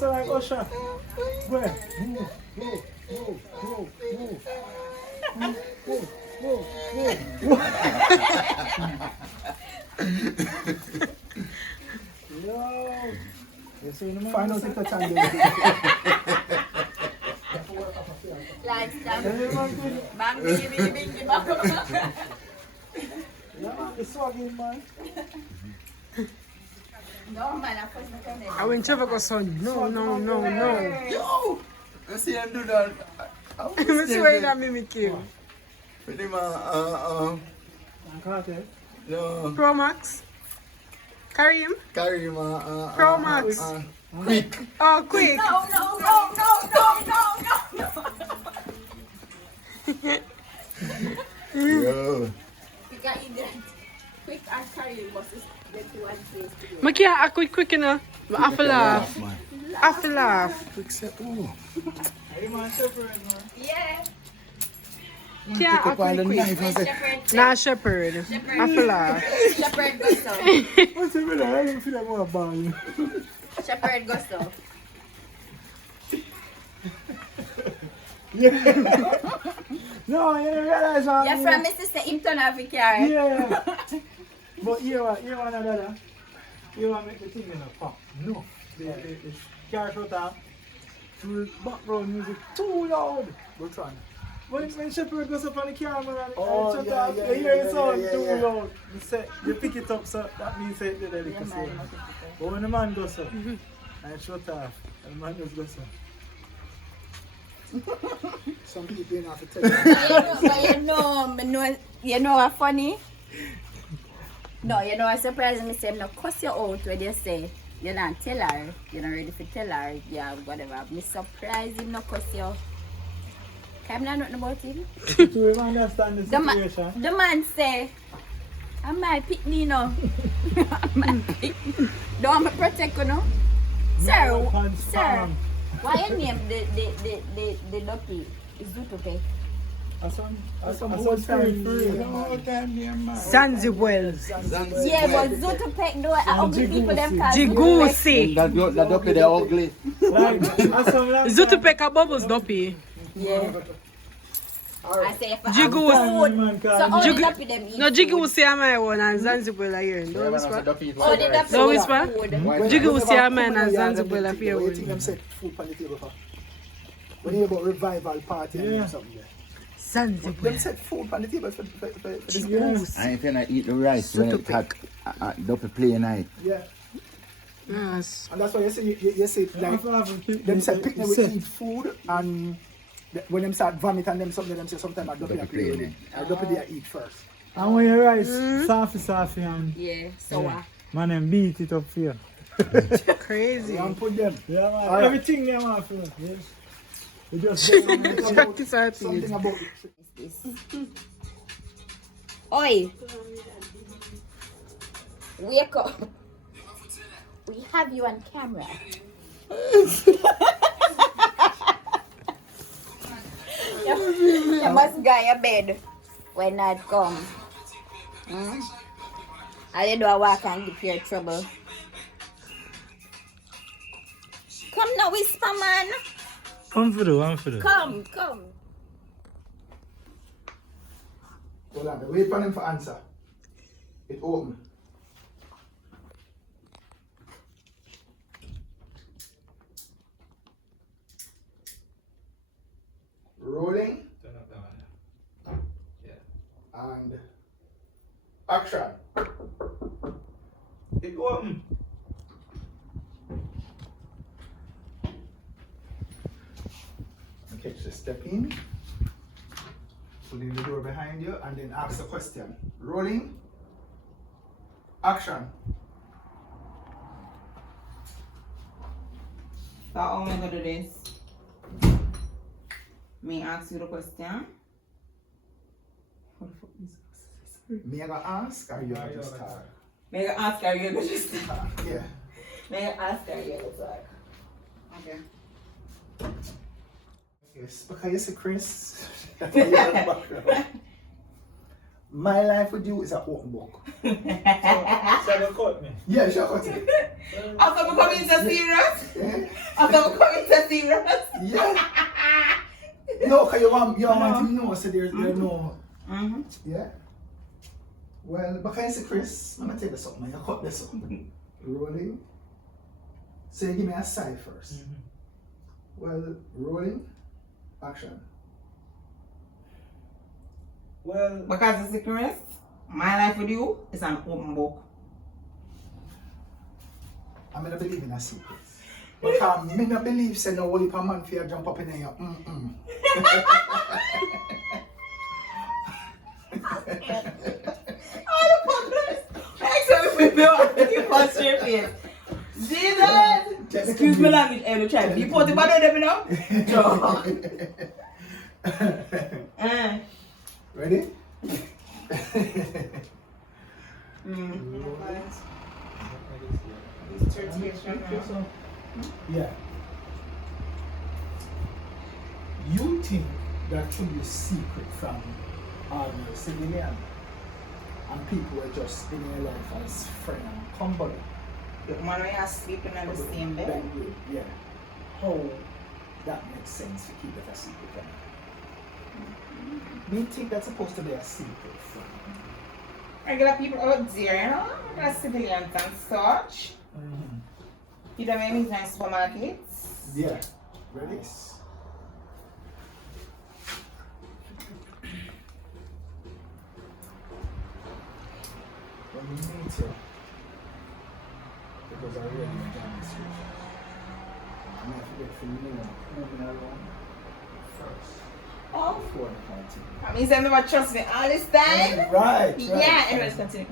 Just like Usher. Where? Move. Yo. You see the man? Find out if the time Lifestyle. Bang, bing, Yeah, man, the swagging man. No, man, I first not coming. I went to go son. No. Yo! I see him do that. I'm swearing at me, Mickey. With him, Carter. no. Pro Max. Carry him. Carry him, Pro Max. quick. Oh, quick. No. Yo. Because he did quick and carry buses get to one place to go. I can't act quick, you know. But I have to laugh. Man. I have to laugh. Quick set. Oh. Hey, man, shepherd, man. Yeah. Can't Pick act up all the quick. knife and say, Shepherd. Nah, shepherd. I have to laugh. Shepherd Gusto. What's the matter? I don't feel like more ball. Shepherd Gusto. No, you don't realize how Your friend, Mr. Say, him turn off the car. Yeah. But you want another. You want to make the thing in a pop. No. The car shut off. The background music too loud. which one? When Shepherd goes up on the car, man, and Oh, shut yeah, off, yeah, you hear yeah, the sound yeah, too yeah. loud. You pick it up, so that means it did it. But when the man goes up, and it shut off, and the man just goes up. Some people didn't have to tell you. But you know what's funny? No, you know what surprising me say, I'm not cuss you out when you say, you're not tell her, you're not ready for tell her, yeah, whatever. Me surprise him not cuss you. I'm not nothing about him. To even understand the situation. The man say, I'm my pitney now. I'm my pitney. Don't me protect you no? Sir, why you name the ducky? Zutupe. Some old time free. Zanzibar. Yeah, but Zutupe do ugly people them call Jigusi. That up there ugly. Zutupeka bubbles doppy. Yeah. I say if Jigusi. so all the duppy them eat. No, Jigusi am my one and Zanzibar are here. Don't whisper. All the duppy Don't eat whisper. food. Jigusi am mine and Zanzibar are here. What do you think them set food on the table for? When you about revival party and something there. Zanzibar. Them set food on the table for this Yes. I ain't finna eat the rice when it had up a play night. Yeah. Yes. And that's why you say, you say like, them say picnic we eat food and when them start vomit and them something them say sometimes I don't play play. I don't play eat first. And when you rice, softy and Yeah, so man, them beat it up for you. Crazy. And put them. Yeah, man. Alright. Everything they want for you. Yes. We just Practice our Something piece. about this. Oi! Wake up. We have you on camera. You must go your bed when night come. All you do a walk and give you trouble. Come now, whisper man. Come for the. Come. hold on, wait for them for answer. It open. Rolling. And action. It open. Okay, just step in. Putting the door behind you and then ask a question. Rolling. Action. So how am I gonna do this? Me ask you the question. What the fuck is this? Me I gonna ask or you gonna just talk? Me I ask her, you gonna just Yeah. Me I ask her, you gonna talk. Okay. Yes. Okay, you see Chris. My life with you is an open book. So don't cut me. Yeah, sure, cut it. After we come into serious? Yeah. After we come into serious? Yeah. No, because you want him to know, so there's no. Mm-hmm. Yeah. Well, because I say, Chris, I'm going to tell you something. You cut this up. Rolling. So you give me a side first. Well, rolling. Action. Well, Because it's secret, my life with you is an open book. I'm going to believe in a secret. Because I don't believe say no only per man for you jump up in here. Actually, we are looking for straight face. Jesus! Excuse me language, I will try. Be put the bottle of them now. Ready? Yeah. You think that should be secret from ordinary civilian and people who are just in your life as friend and company. The one we are sleeping on the same bed. Yeah. How that makes sense to keep it a secret from you? Me think that's supposed to be a secret from Regular people out there, you know, regular civilians and such. You don't make me in supermarkets. Yeah. Ready? When we meet you, because I really enjoy this situation. I'm going to forget for you moving along first. Oh, Before the party. that means I never trust me all this time. Right. Yeah, anyways, continue.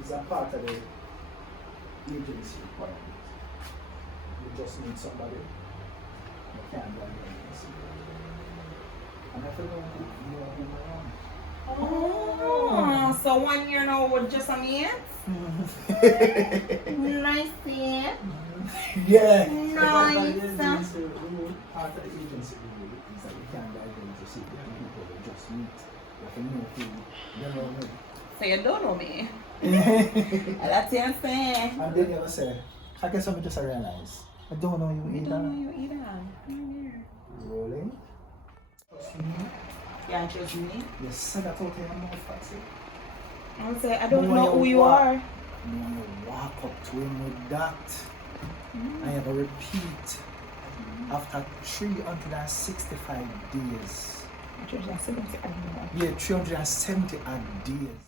It's a part of the agency requirement. You just need somebody who can run the agency. And I feel like around. Oh, so 1 year now with just a mate? Nice, yeah. Yeah. Nice. Part of the agency rule is that you can't diagnose the people that just meet. You can know who they don't know. So you don't know me? That's what I'm saying. And then you ever say, I guess I just realize, I don't know you I either. don't know you either. Come here. Rolling. Trust me. You can't trust me. You said that out of your mouth, Patsy. I would say, I don't know who you are. When you walk up to him with that, and you have a repeat after 365 days. 370 Yeah, 370 odd days.